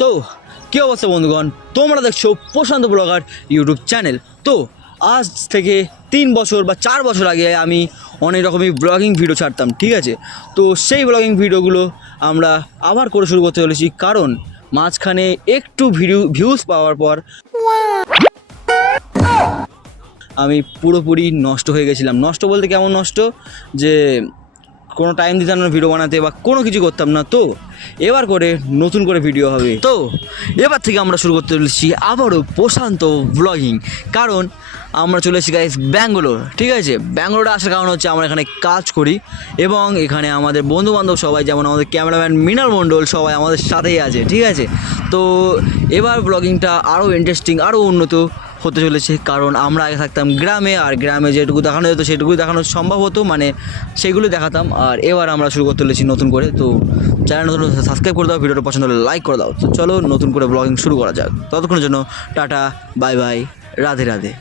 তো কী অবস্থা বন্ধুগণ, তোমরা দেখছো প্রশান্ত ব্লগার ইউটিউব চ্যানেল। তো আজ থেকে 3 বছর বা 4 বছর আগে আমি অনেক রকমই ব্লগিং ভিডিও ছাড়তাম, ঠিক আছে। তো সেই ব্লগিং ভিডিওগুলো আমরা আবার করে শুরু করতে চলেছি, কারণ মাঝখানে একটু ভিউজ পাওয়ার পর আমি পুরোপুরি নষ্ট হয়ে গেছিলাম। নষ্ট বলতে কেমন নষ্ট, যে কোনো টাইম দিতাম না ভিডিও বানাতে বা কোনো কিছু করতাম না। তো এবার করে নতুন করে ভিডিও হবে। তো এবার থেকে আমরা শুরু করতে চলেছি আবারও প্রশান্ত ব্লগিং, কারণ আমরা চলে এসেছি গাইস ব্যাঙ্গালোর, ঠিক আছে। ব্যাঙ্গালোরে আসার কারণ হচ্ছে আমরা এখানে কাজ করি এবং এখানে আমাদের বন্ধুবান্ধব সবাই, যেমন আমাদের ক্যামেরাম্যান মৃণাল মণ্ডল, সবাই আমাদের সাথেই আছে, ঠিক আছে। তো এবার ব্লগিংটা আরও ইন্টারেস্টিং, আরও উন্নত হতে চলেছে, কারণ আমরা আগে থাকতাম গ্রামে, আর গ্রামে যেটুকু দেখানো যেত সেটুকুই দেখানো সম্ভব হতো, মানে সেগুলো দেখাতাম। আর এবার আমরা শুরু করতে চলেছি নতুন করে। তো চ্যানেল নতুন সাবস্ক্রাইব করে দাও, ভিডিওটা পছন্দ হলে লাইক করে দাও। তো চলো নতুন করে ব্লগিং শুরু করা যাক। ততক্ষণের জন্য tata, bye bye, Radhe Radhe.